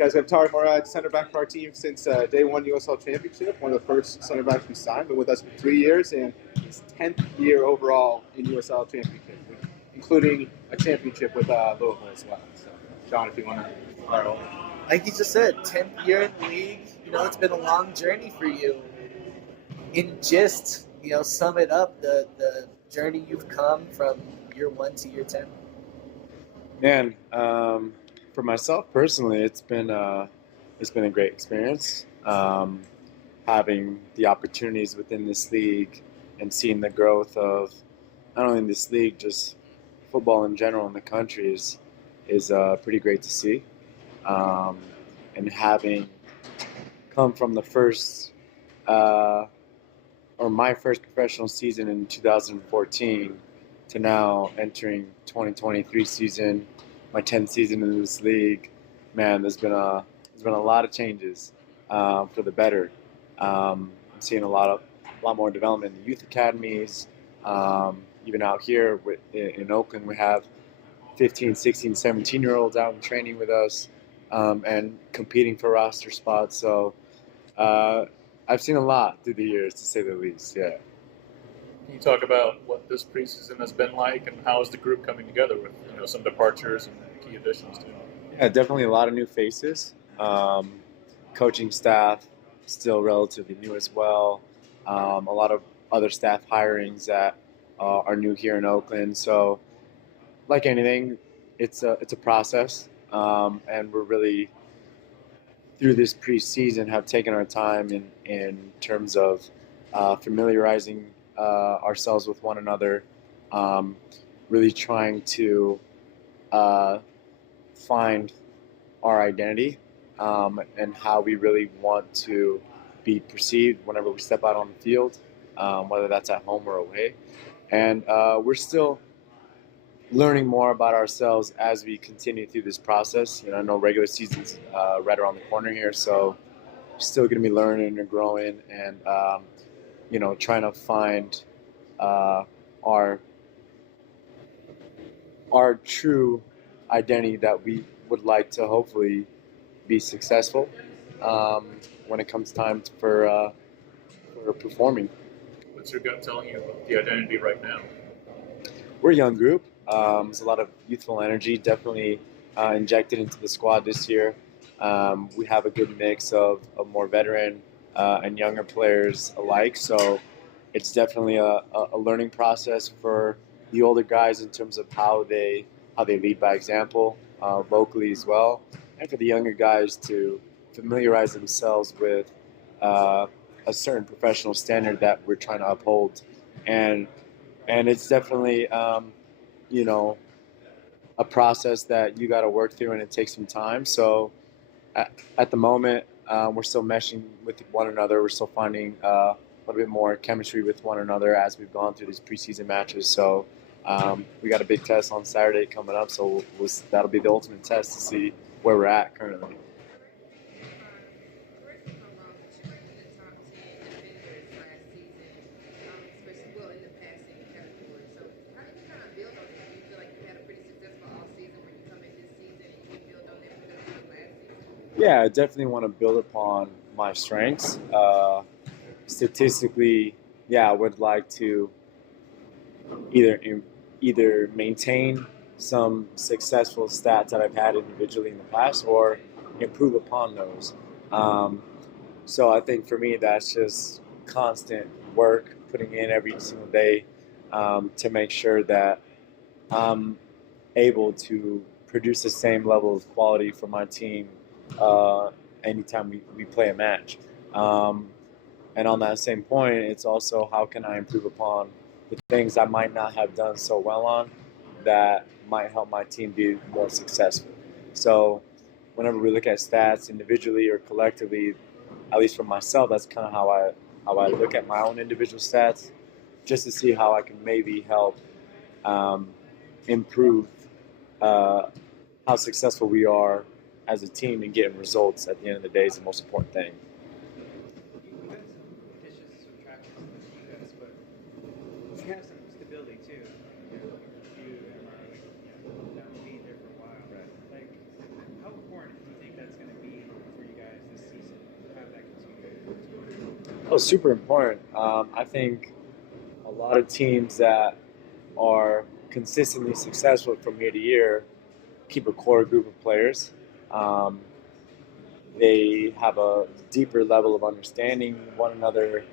Guys, we have Tarek Morad, center back for our team since day one USL Championship, one of the first center backs we signed, been with us for 3 years, and his 10th year overall in USL Championship, including a championship with Louisville as well. So, Sean, if you want to start over. Like you just said, 10th year in the league. It's been a long journey for you. Sum it up, the journey you've come from year 1 to year 10. Man, for myself personally, it's been a great experience. Having the opportunities within this league and seeing the growth of not only in this league, just football in general in the country is pretty great to see. And having come from the first or my first professional season in 2014 to now entering 2023 season, my 10th season in this league, man, there's been a lot of changes for the better. I'm seeing a lot more development in the youth academies. Even out here in Oakland, we have 15, 16, 17-year-olds out in training with us and competing for roster spots. So I've seen a lot through the years, to say the least. Yeah. Can you talk about what this preseason has been like, and how is the group coming together with some departures and key additions too? Yeah, definitely a lot of new faces. Coaching staff still relatively new as well. A lot of other staff hirings that are new here in Oakland. So, like anything, it's a process, and we're really through this preseason have taken our time in terms of familiarizing ourselves with one another, really trying to find our identity and how we really want to be perceived whenever we step out on the field, whether that's at home or away. And we're still learning more about ourselves as we continue through this process. I know regular season's right around the corner here, so still going to be learning and growing and, trying to find our true identity that we would like to hopefully be successful when it comes time for performing. What's your gut telling you about the identity right now? We're a young group. There's a lot of youthful energy definitely injected into the squad this year. We have a good mix of more veteran and younger players alike. So it's definitely a learning process for the older guys in terms of how they lead by example locally as well, and for the younger guys to familiarize themselves with a certain professional standard that we're trying to uphold. And it's definitely a process that you got to work through, and it takes some time. So at the moment, we're still meshing with one another. We're still finding a little bit more chemistry with one another as we've gone through these preseason matches. So we got a big test on Saturday coming up, so that'll be the ultimate test to see where we're at currently. Yeah, I definitely want to build upon my strengths. Statistically, I would like to either maintain some successful stats that I've had individually in the past or improve upon those. So I think for me, that's just constant work, putting in every single day to make sure that I'm able to produce the same level of quality for my team anytime we play a match. And on that same point, it's also how can I improve upon the things I might not have done so well on that might help my team be more successful. So whenever we look at stats individually or collectively, at least for myself, that's kind of how I look at my own individual stats, just to see how I can maybe help improve how successful we are as a team and getting results at the end of the day is the most important thing. You have some additions, subtractions in the defense, but you have some stability too. You are down being there for a while. Right. Like, how important do you think that's going to be Oh, super important. I think a lot of teams that are consistently successful from year to year keep a core group of players. Um, they have a deeper level of understanding one another,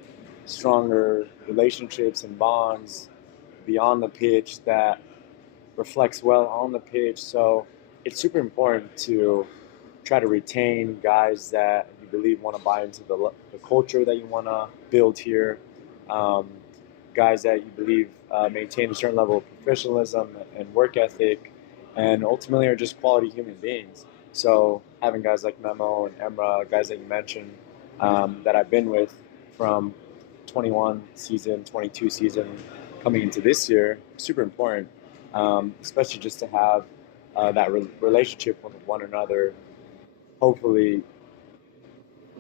stronger relationships and bonds beyond the pitch that reflects well on the pitch. So it's super important to try to retain guys that you believe want to buy into the culture that you want to build here. Um, Guys that you believe maintain a certain level of professionalism and work ethic, and ultimately are just quality human beings. So having guys like Memo and Emra, guys that you mentioned, that I've been with from 21 season, 22 season, coming into this year, super important, especially just to have that relationship with one another. Hopefully,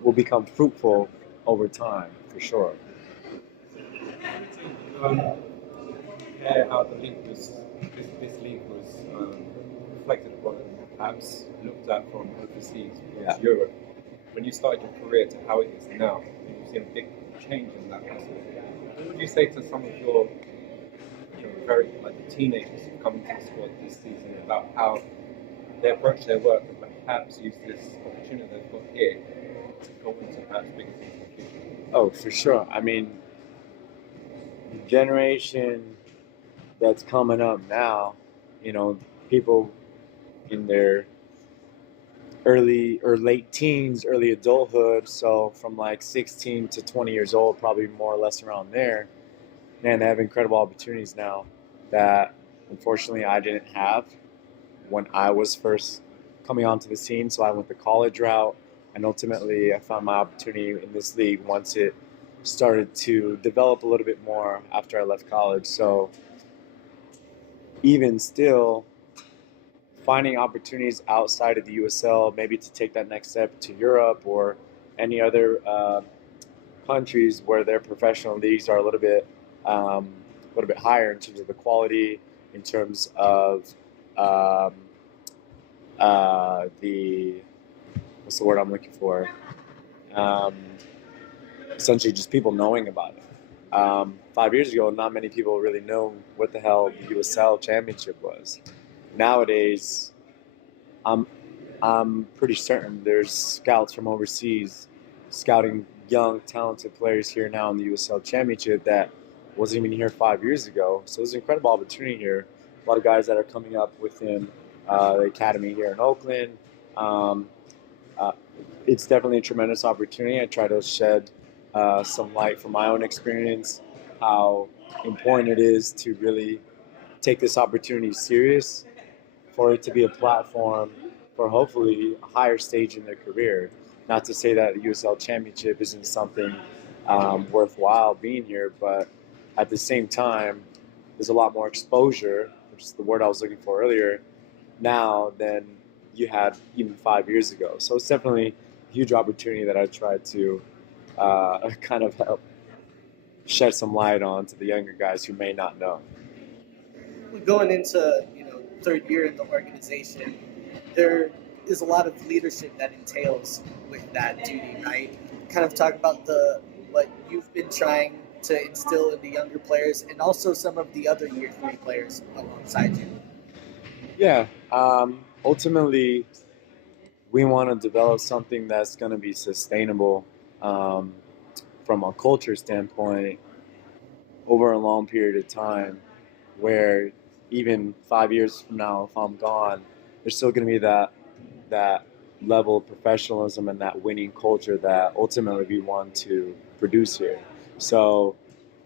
will become fruitful over time, for sure. Um, compare how the league was, this league was reflected upon and perhaps looked at from overseas, Yeah. Europe. When you started your career to how it is now, you've seen a big change in that aspect. What would you say to some of your, very like the teenagers who've come into the squad this season about how they approach their work and perhaps use this opportunity they've got here to go into perhaps bigger things in the future? Oh, for sure. I mean, the generation that's coming up now, people in their early or late teens, early adulthood, so from like 16 to 20 years old, probably more or less around there, man, they have incredible opportunities now that unfortunately I didn't have when I was first coming onto the scene. So I went the college route, and ultimately I found my opportunity in this league once it started to develop a little bit more after I left college. So even still, finding opportunities outside of the USL, maybe to take that next step to Europe or any other countries where their professional leagues are a little bit higher in terms of the quality, in terms of um, the what's the word I'm looking for? Um, Essentially, just people knowing about it. 5 years ago, not many people really know what the hell the USL Championship was. Nowadays, I'm pretty certain there's scouts from overseas scouting young, talented players here now in the USL Championship that wasn't even here 5 years ago. So there's an incredible opportunity here. A lot of guys that are coming up within the academy here in Oakland. Um, uh, it's definitely a tremendous opportunity. I try to shed some light from my own experience, how important it is to really take this opportunity serious, for it to be a platform for hopefully a higher stage in their career. Not to say that the USL Championship isn't something worthwhile being here, but at the same time, there's a lot more exposure, which is the word I was looking for earlier, now than you had even 5 years ago. So it's definitely a huge opportunity that I try to kind of help shed some light on to the younger guys who may not know. Going into third year in the organization, there is a lot of leadership that entails with that duty, right? Kind of talk about what you've been trying to instill in the younger players and also some of the other year three players alongside you. Yeah, ultimately, we want to develop something that's going to be sustainable um, from a culture standpoint over a long period of time, where even 5 years from now, if I'm gone, there's still going to be that level of professionalism and that winning culture that ultimately we want to produce here. So,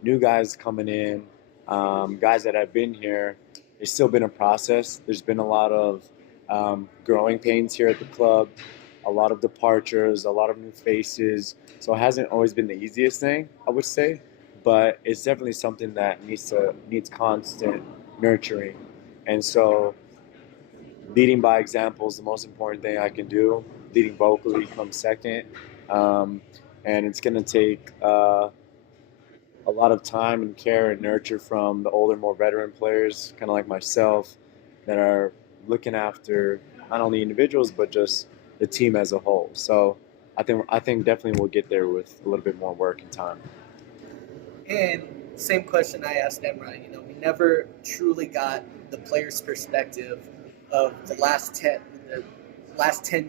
new guys coming in, guys that have been here, it's still been a process. There's been a lot of growing pains here at the club, a lot of departures, a lot of new faces. So it hasn't always been the easiest thing, I would say, but it's definitely something that needs constant nurturing. And so leading by example is the most important thing I can do. Leading vocally comes second. And it's going to take a lot of time and care and nurture from the older, more veteran players, kind of like myself, that are looking after not only individuals, but just the team as a whole. So I think definitely we'll get there with a little bit more work and time. And same question I asked Emra. We never truly got the player's perspective of the last 10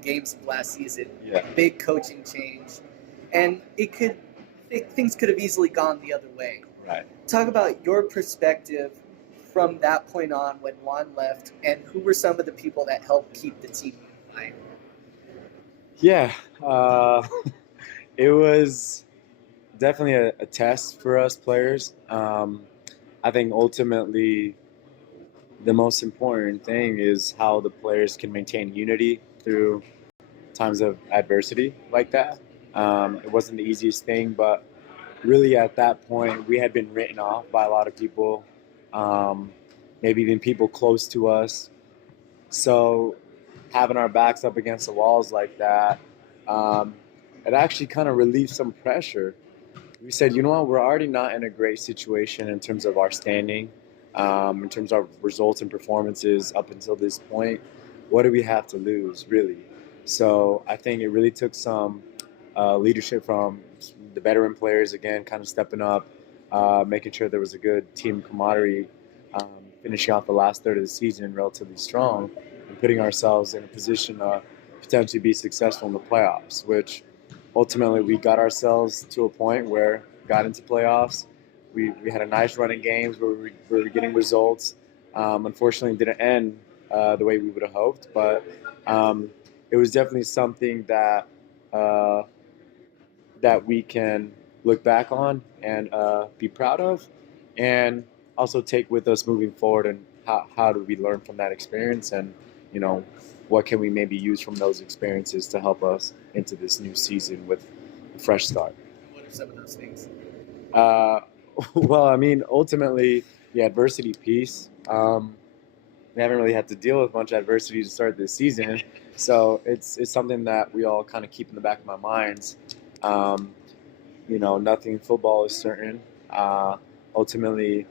games of last season. Yeah. Big coaching change, and things could have easily gone the other way. Right. Talk about your perspective from that point on when Juan left, and who were some of the people that helped keep the team unified? Yeah. It was definitely a test for us players. I think ultimately the most important thing is how the players can maintain unity through times of adversity like that. It wasn't the easiest thing, but really at that point we had been written off by a lot of people, maybe even people close to us. So having our backs up against the walls like that, um, it actually kind of relieved some pressure. We said, you know what, we're already not in a great situation in terms of our standing, in terms of results and performances up until this point. What do we have to lose, really? So I think it really took some leadership from the veteran players, again, kind of stepping up, making sure there was a good team camaraderie, finishing off the last third of the season relatively strong, and putting ourselves in a position to potentially be successful in the playoffs, which ultimately we got ourselves to a point where we got into playoffs. We had a nice run in games where we were getting results. Unfortunately, it didn't end the way we would have hoped, but it was definitely something that that we can look back on and be proud of, and also take with us moving forward. And how do we learn from that experience, and what can we maybe use from those experiences to help us into this new season with a fresh start. What are some of those things? Well, I mean, ultimately the adversity piece. We haven't really had to deal with much adversity to start this season, so it's something that we all kind of keep in the back of our minds. Nothing in football is certain. Ultimately,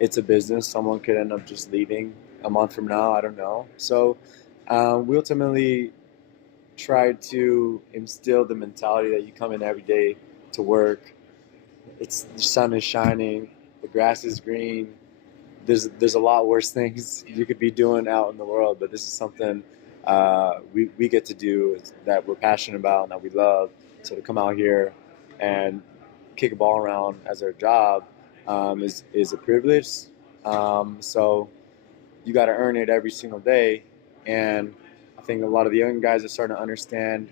it's a business. Someone could end up just leaving a month from now. I don't know. So we ultimately try to instill the mentality that you come in every day to work. The sun is shining, the grass is green. There's a lot worse things you could be doing out in the world, but this is something we get to do that we're passionate about and that we love. So to come out here and kick a ball around as our job is a privilege. So you got to earn it every single day, and I think a lot of the young guys are starting to understand.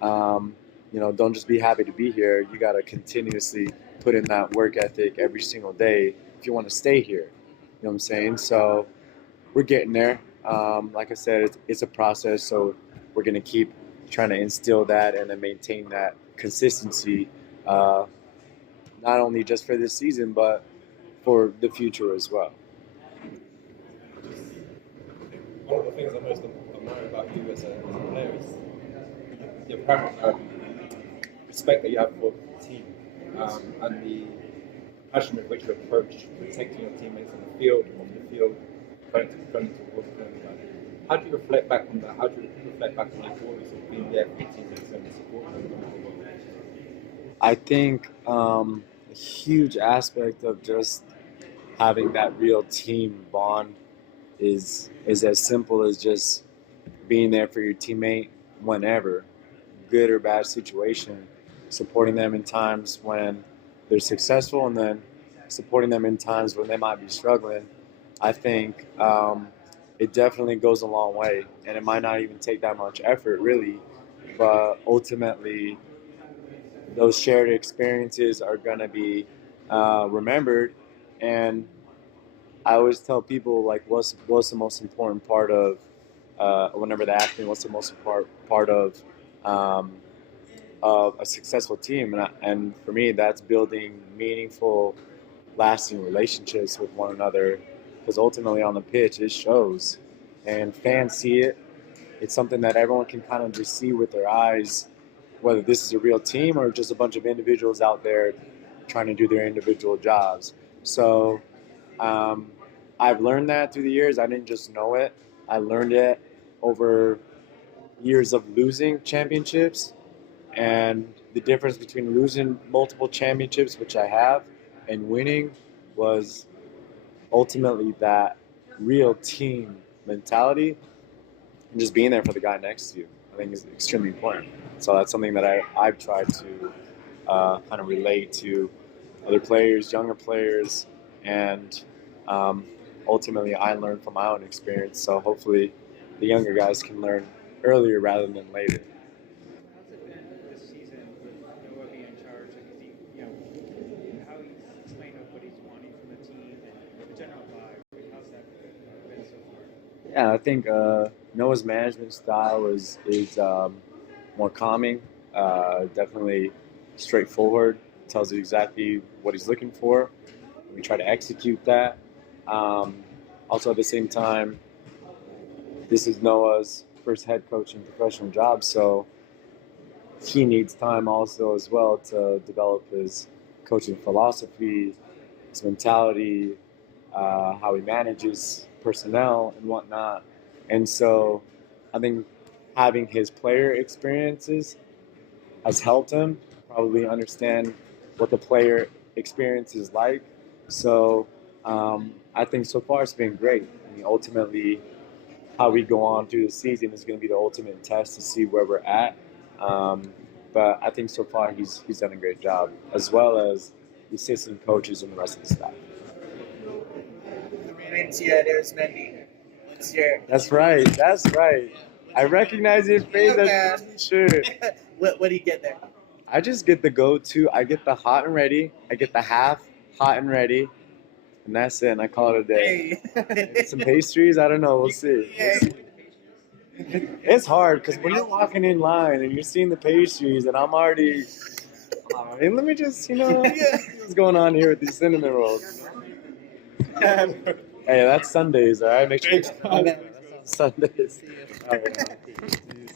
Don't just be happy to be here. You got to continuously put in that work ethic every single day if you want to stay here. You know what I'm saying? So we're getting there. Like I said, it's a process. So we're going to keep trying to instill that and then maintain that consistency, not only just for this season, but for the future as well. One of the things I most admire about you as a player is the apparent respect that you have for the team, and the passion with which you approach protecting your teammates on the field, off the field, going towards them. How do you reflect back on that? How do you reflect back on the importance of being there for your teammates and supporting them no matter what? I think a huge aspect of just having that real team bond is as simple as just being there for your teammate whenever, good or bad situation, supporting them in times when they're successful, and then supporting them in times when they might be struggling. I think it definitely goes a long way, and it might not even take that much effort, really, but ultimately those shared experiences are going to be remembered. And I always tell people, like, what's the most important part of whenever they ask me what's the most important part um, of a successful team, and for me that's building meaningful, lasting relationships with one another, because ultimately on the pitch it shows, and fans see it. It's something that everyone can kind of just see with their eyes, whether this is a real team or just a bunch of individuals out there trying to do their individual jobs. So I've learned that through the years. I didn't just know it. I learned it over years of losing championships, And the difference between losing multiple championships, which I have, and winning was ultimately that real team mentality and just being there for the guy next to you. I think is extremely important. So that's something that I've tried to kind of relate to other players, younger players, and ultimately I learned from my own experience. So hopefully the younger guys can learn earlier rather than later. How's it been this season with Noah being in charge? Like, is he, how he's explained what he's wanting from the team and the general vibe? Like, how's that been so far? Yeah, I think Noah's management style is more calming, definitely straightforward. Tells you exactly what he's looking for. We try to execute that. Also, at the same time, this is Noah's first head coaching professional job, so he needs time also as well to develop his coaching philosophy, his mentality, how he manages personnel and whatnot. And so I think having his player experiences has helped him probably understand what the player experience is like. So I think so far it's been great. I mean, ultimately, how we go on through the season is going to be the ultimate test to see where we're at. But I think so far he's done a great job, as well as the assistant coaches and the rest of the staff. Ran into you at Arizmendi. What's your? That's right. That's right. I recognize your face. Yeah, That's sure. what do you get there? I just get the go-to. I get the hot and ready. I get the half hot and ready, and that's it. And I call it a day. Hey. Some pastries. I don't know. We'll see. Yeah. It's hard because when you're walking in line and you're seeing the pastries, and I'm already. Hey, let me just see what's going on here with these cinnamon rolls. Hey, that's Sundays, all right? Make sure it's Sundays. All right.